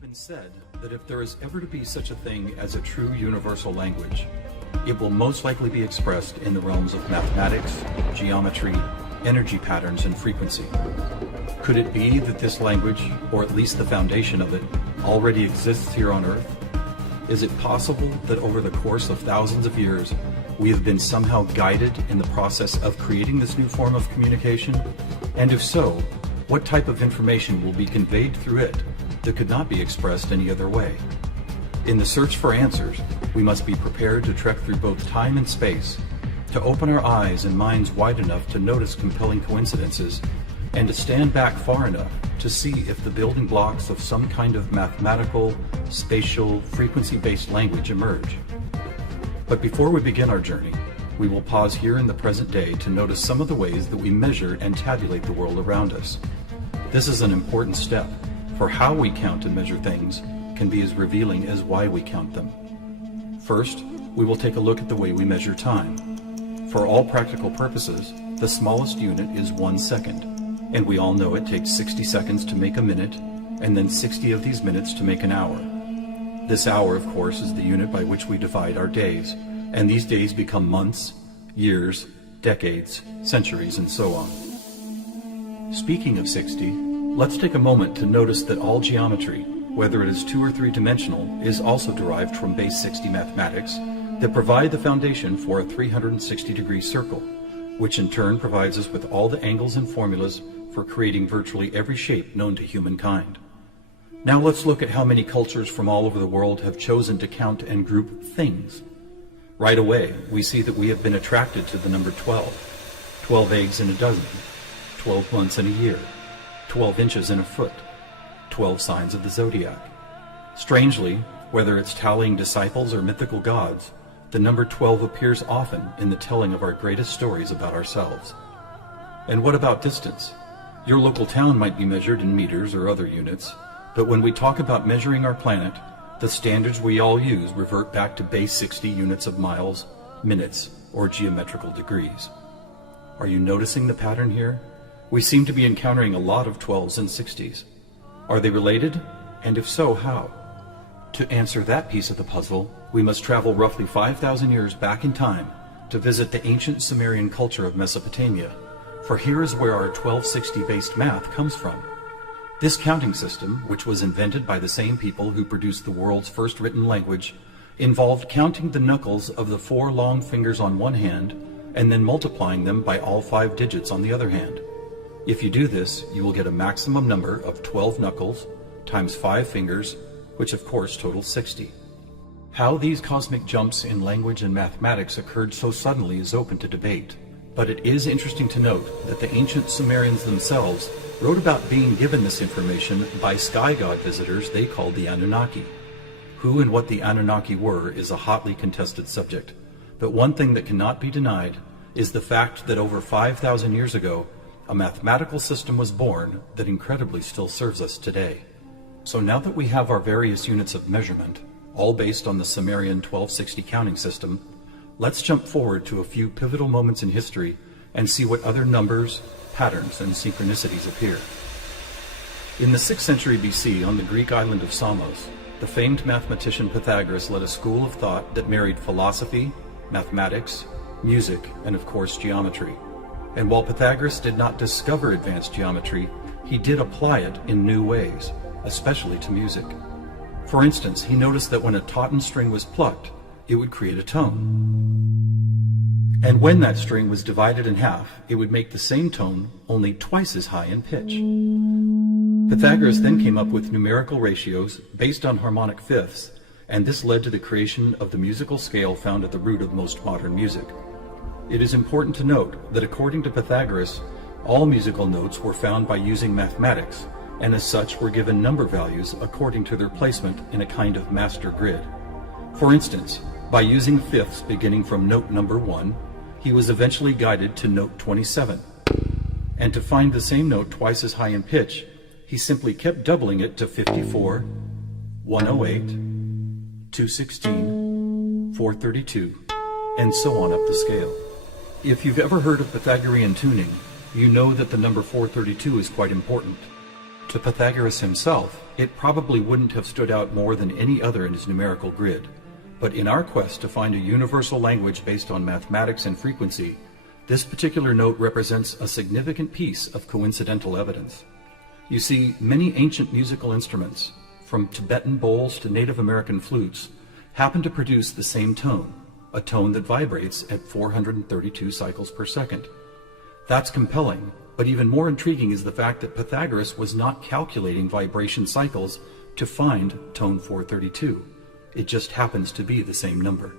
been said that if there is ever to be such a thing as a true universal language, it will most likely be expressed in the realms of mathematics, geometry, energy patterns, and frequency. Could it be that this language, or at least the foundation of it, already exists here on Earth? Is it possible that over the course of thousands of years, we have been somehow guided in the process of creating this new form of communication? And if so, what type of information will be conveyed through it that could not be expressed any other way? In the search for answers, we must be prepared to trek through both time and space, to open our eyes and minds wide enough to notice compelling coincidences, and to stand back far enough to see if the building blocks of some kind of mathematical, spatial, frequency-based language emerge. But before we begin our journey, we will pause here in the present day to notice some of the ways that we measure and tabulate the world around us. This is an important step, for how we count and measure things can be as revealing as why we count them. First, we will take a look at the way we measure time. For all practical purposes, the smallest unit is 1 second, and we all know it takes 60 seconds to make a minute, and then 60 of these minutes to make an hour. This hour, of course, is the unit by which we divide our days, and these days become months, years, decades, centuries, and so on. Speaking of 60, let's take a moment to notice that all geometry, whether it is 2 or 3 dimensional, is also derived from base 60 mathematics that provide the foundation for a 360-degree circle, which in turn provides us with all the angles and formulas for creating virtually every shape known to humankind. Now let's look at how many cultures from all over the world have chosen to count and group things. Right away, we see that we have been attracted to the number 12. 12 eggs in a dozen, 12 months in a year, 12 inches in a foot, 12 signs of the zodiac. Strangely, whether it's tallying disciples or mythical gods, the number 12 appears often in the telling of our greatest stories about ourselves. And what about distance? Your local town might be measured in meters or other units, but when we talk about measuring our planet, the standards we all use revert back to base 60 units of miles, minutes, or geometrical degrees. Are you noticing the pattern here? We seem to be encountering a lot of 12s and 60s. Are they related? And if so, how? To answer that piece of the puzzle, we must travel roughly 5,000 years back in time to visit the ancient Sumerian culture of Mesopotamia, for here is where our 1260-based math comes from. This counting system, which was invented by the same people who produced the world's first written language, involved counting the knuckles of the 4 long fingers on one hand and then multiplying them by all 5 digits on the other hand. If you do this, you will get a maximum number of 12 knuckles times 5 fingers, which of course totals 60. How these cosmic jumps in language and mathematics occurred so suddenly is open to debate, but it is interesting to note that the ancient Sumerians themselves wrote about being given this information by sky god visitors they called the Anunnaki. Who and what the Anunnaki were is a hotly contested subject, but one thing that cannot be denied is the fact that over 5,000 years ago, a mathematical system was born that incredibly still serves us today. So now that we have our various units of measurement, all based on the Sumerian 1260 counting system, let's jump forward to a few pivotal moments in history and see what other numbers, patterns, and synchronicities appear. In the 6th century BC, on the Greek island of Samos, the famed mathematician Pythagoras led a school of thought that married philosophy, mathematics, music, and of course geometry. And while Pythagoras did not discover advanced geometry, he did apply it in new ways, especially to music. For instance, he noticed that when a tauten string was plucked, it would create a tone. And when that string was divided in half, it would make the same tone, only twice as high in pitch. Pythagoras then came up with numerical ratios based on harmonic fifths, and this led to the creation of the musical scale found at the root of most modern music. It is important to note that according to Pythagoras, all musical notes were found by using mathematics, and as such were given number values according to their placement in a kind of master grid. For instance, by using fifths beginning from note number 1, he was eventually guided to note 27. And to find the same note twice as high in pitch, he simply kept doubling it to 54, 108, 216, 432, and so on up the scale. If you've ever heard of Pythagorean tuning, you know that the number 432 is quite important. To Pythagoras himself, it probably wouldn't have stood out more than any other in his numerical grid. But in our quest to find a universal language based on mathematics and frequency, this particular note represents a significant piece of coincidental evidence. You see, many ancient musical instruments, from Tibetan bowls to Native American flutes, happen to produce the same tone, a tone that vibrates at 432 cycles per second. That's compelling, but even more intriguing is the fact that Pythagoras was not calculating vibration cycles to find tone 432. It just happens to be the same number.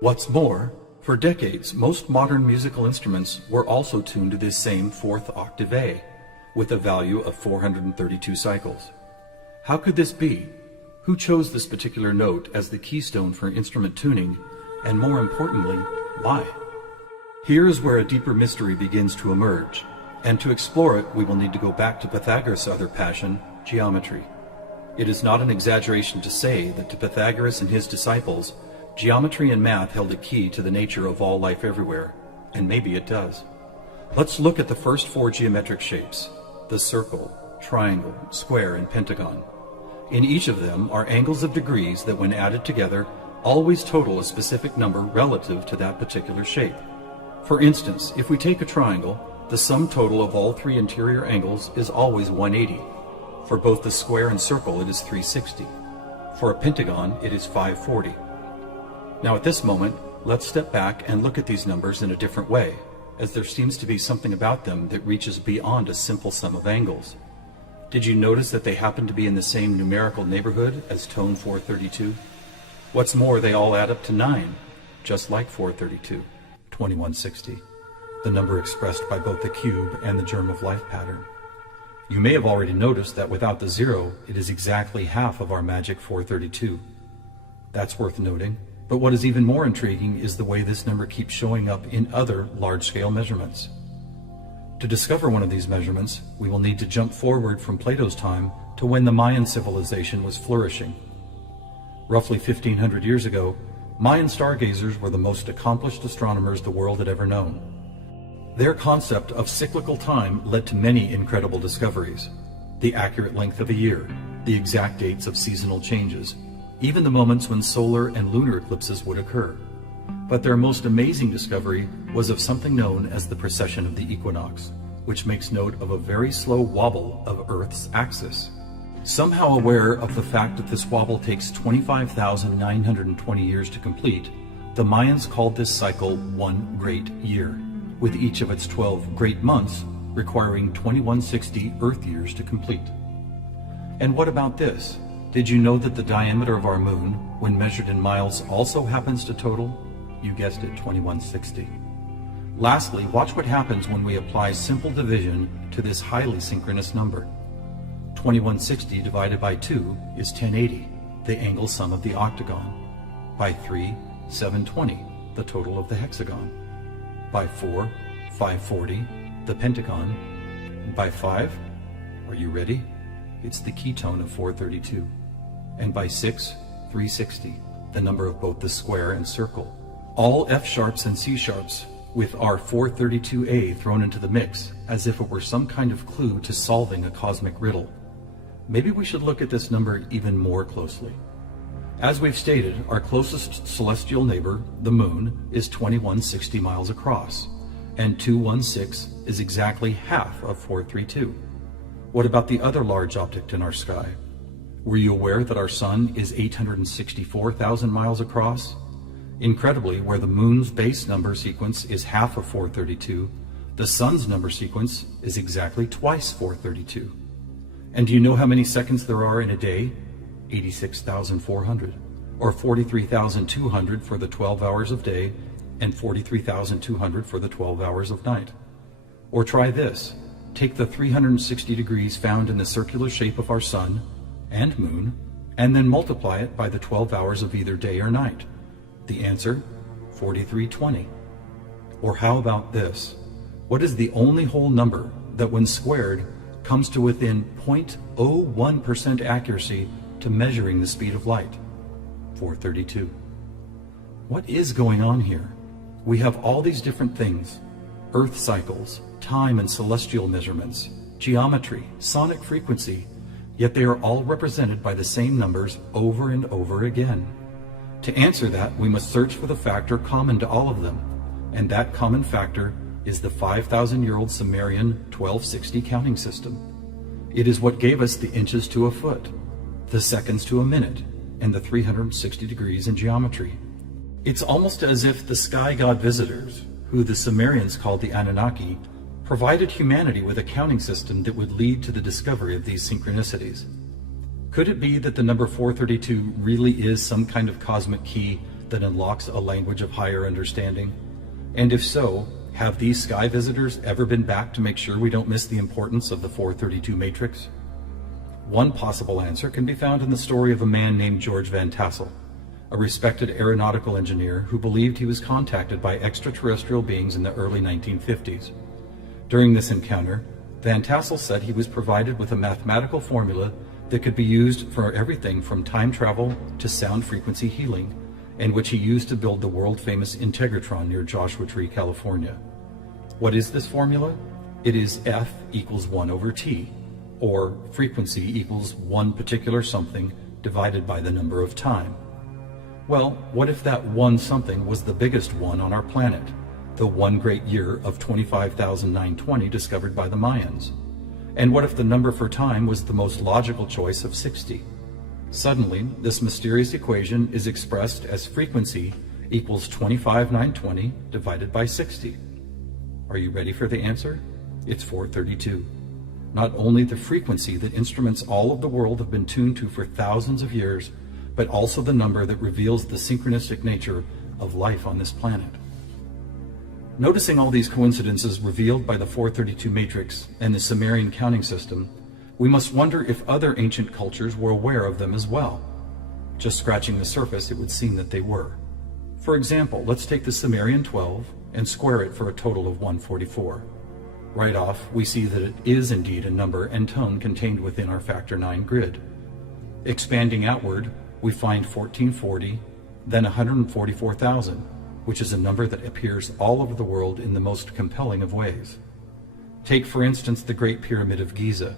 What's more, for decades, most modern musical instruments were also tuned to this same fourth octave A, with a value of 432 cycles. How could this be? Who chose this particular note as the keystone for instrument tuning, and more importantly, why? Here is where a deeper mystery begins to emerge, and to explore it we will need to go back to Pythagoras' other passion, geometry. It is not an exaggeration to say that to Pythagoras and his disciples, geometry and math held a key to the nature of all life everywhere, and maybe it does. Let's look at the first four geometric shapes, the circle, triangle, square, and pentagon. In each of them are angles of degrees that, when added together, always total a specific number relative to that particular shape. For instance, if we take a triangle, the sum total of all three interior angles is always 180. For both the square and circle, it is 360. For a pentagon, it is 540. Now at this moment, let's step back and look at these numbers in a different way, as there seems to be something about them that reaches beyond a simple sum of angles. Did you notice that they happen to be in the same numerical neighborhood as tone 432? What's more, they all add up to 9, just like 432, 2160, the number expressed by both the cube and the germ of life pattern. You may have already noticed that without the 0, it is exactly half of our magic 432. That's worth noting, but what is even more intriguing is the way this number keeps showing up in other large-scale measurements. To discover one of these measurements, we will need to jump forward from Plato's time to when the Mayan civilization was flourishing. Roughly 1,500 years ago, Mayan stargazers were the most accomplished astronomers the world had ever known. Their concept of cyclical time led to many incredible discoveries: the accurate length of a year, the exact dates of seasonal changes, even the moments when solar and lunar eclipses would occur. But their most amazing discovery was of something known as the precession of the equinox, which makes note of a very slow wobble of Earth's axis. Somehow aware of the fact that this wobble takes 25,920 years to complete, the Mayans called this cycle one great year, with each of its 12 great months requiring 2160 Earth years to complete. And what about this? Did you know that the diameter of our moon, when measured in miles, also happens to total? You guessed it, 2160. Lastly, watch what happens when we apply simple division to this highly synchronous number. 2160 divided by 2 is 1080, the angle sum of the octagon. By 3, 720, the total of the hexagon. By 4, 540, the pentagon. And by 5, are you ready? It's the ketone of 432. And by 6, 360, the number of both the square and circle. All F sharps and C sharps, with our 432A thrown into the mix, as if it were some kind of clue to solving a cosmic riddle. Maybe we should look at this number even more closely. As we've stated, our closest celestial neighbor, the moon, is 2160 miles across, and 216 is exactly half of 432. What about the other large object in our sky? Were you aware that our sun is 864,000 miles across? Incredibly, where the moon's base number sequence is half of 432, the sun's number sequence is exactly twice 432. And do you know how many seconds there are in a day? 86,400, or 43,200 for the 12 hours of day, and 43,200 for the 12 hours of night. Or try this. Take the 360 degrees found in the circular shape of our sun and moon, and then multiply it by the 12 hours of either day or night. The answer, 4320. Or how about this? What is the only whole number that, when squared, comes to within 0.01% accuracy to measuring the speed of light? 432. What is going on here? We have all these different things: Earth cycles, time and celestial measurements, geometry, sonic frequency, yet they are all represented by the same numbers over and over again. To answer that, we must search for the factor common to all of them, and that common factor is the 5,000-year-old Sumerian 1260 counting system. It is what gave us the inches to a foot, the seconds to a minute, and the 360 degrees in geometry. It's almost as if the sky god visitors, who the Sumerians called the Anunnaki, provided humanity with a counting system that would lead to the discovery of these synchronicities. Could it be that the number 432 really is some kind of cosmic key that unlocks a language of higher understanding? And if so, have these sky visitors ever been back to make sure we don't miss the importance of the 432 matrix? One possible answer can be found in the story of a man named George Van Tassel, a respected aeronautical engineer who believed he was contacted by extraterrestrial beings in the early 1950s. During this encounter, Van Tassel said he was provided with a mathematical formula that could be used for everything from time travel to sound frequency healing, and which he used to build the world-famous Integratron near Joshua Tree, California. What is this formula? It is F equals 1 over T, or frequency equals one particular something divided by the number of time. Well, what if that one something was the biggest one on our planet, the one great year of 25,920 discovered by the Mayans? And what if the number for time was the most logical choice of 60? Suddenly, this mysterious equation is expressed as frequency equals 25,920 divided by 60. Are you ready for the answer? It's 432. Not only the frequency that instruments all of the world have been tuned to for thousands of years, but also the number that reveals the synchronistic nature of life on this planet. Noticing all these coincidences revealed by the 432 matrix and the Sumerian counting system, we must wonder if other ancient cultures were aware of them as well. Just scratching the surface, it would seem that they were. For example, let's take the Sumerian 12 and square it for a total of 144. Right off, we see that it is indeed a number and tone contained within our factor 9 grid. Expanding outward, we find 1440, then 144,000, which is a number that appears all over the world in the most compelling of ways. Take, for instance, the Great Pyramid of Giza.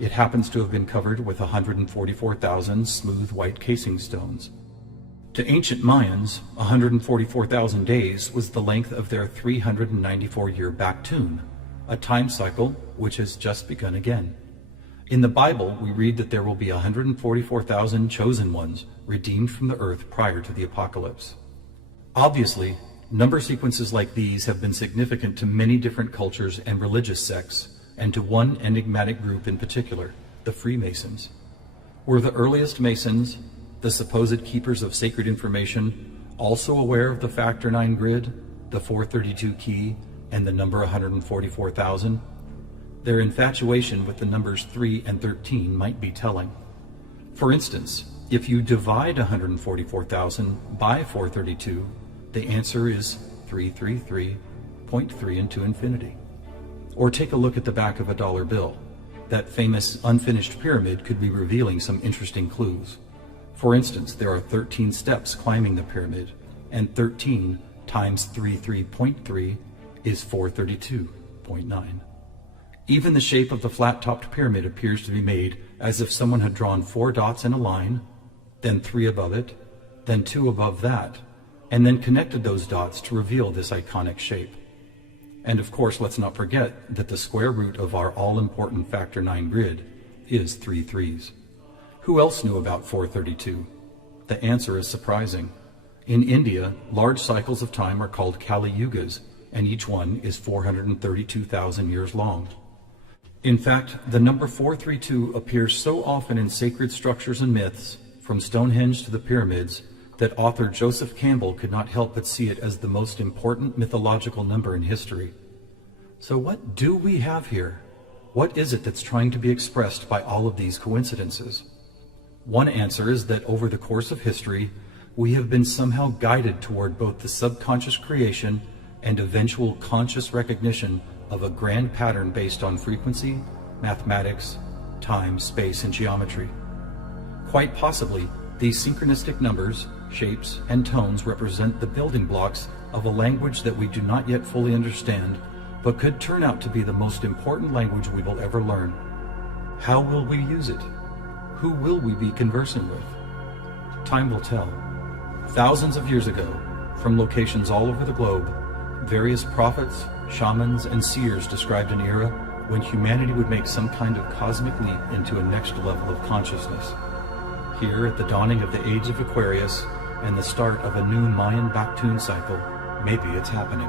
It happens to have been covered with 144,000 smooth white casing stones. To ancient Mayans, 144,000 days was the length of their 394-year back tune, a time cycle which has just begun again. In the Bible, we read that there will be 144,000 chosen ones redeemed from the earth prior to the apocalypse. Obviously, number sequences like these have been significant to many different cultures and religious sects, and to one enigmatic group in particular, the Freemasons. Were the earliest Masons, the supposed keepers of sacred information, also aware of the factor 9 grid, the 432 key, and the number 144,000? Their infatuation with the numbers 3 and 13 might be telling. For instance, if you divide 144,000 by 432, the answer is 333.3 into infinity. Or take a look at the back of a dollar bill. That famous unfinished pyramid could be revealing some interesting clues. For instance, there are 13 steps climbing the pyramid, and 13 times 33.3 is 432.9. Even the shape of the flat-topped pyramid appears to be made as if someone had drawn 4 dots in a line, then 3 above it, then 2 above that, and then connected those dots to reveal this iconic shape. And of course, let's not forget that the square root of our all-important factor 9 grid is 3 threes. Who else knew about 432? The answer is surprising. In India, large cycles of time are called Kali Yugas, and each one is 432,000 years long. In fact, the number 432 appears so often in sacred structures and myths, from Stonehenge to the pyramids, that author Joseph Campbell could not help but see it as the most important mythological number in history. So what do we have here? What is it that's trying to be expressed by all of these coincidences? One answer is that over the course of history, we have been somehow guided toward both the subconscious creation and eventual conscious recognition of a grand pattern based on frequency, mathematics, time, space, and geometry. Quite possibly, these synchronistic numbers, shapes, and tones represent the building blocks of a language that we do not yet fully understand, but could turn out to be the most important language we will ever learn. How will we use it? who will we be conversing with? Time will tell. Thousands of years ago, from locations all over the globe, various prophets, shamans, and seers described an era when humanity would make some kind of cosmic leap into a next level of consciousness. Here, at the dawning of the age of Aquarius and the start of a new Mayan Baktun cycle, maybe it's happening.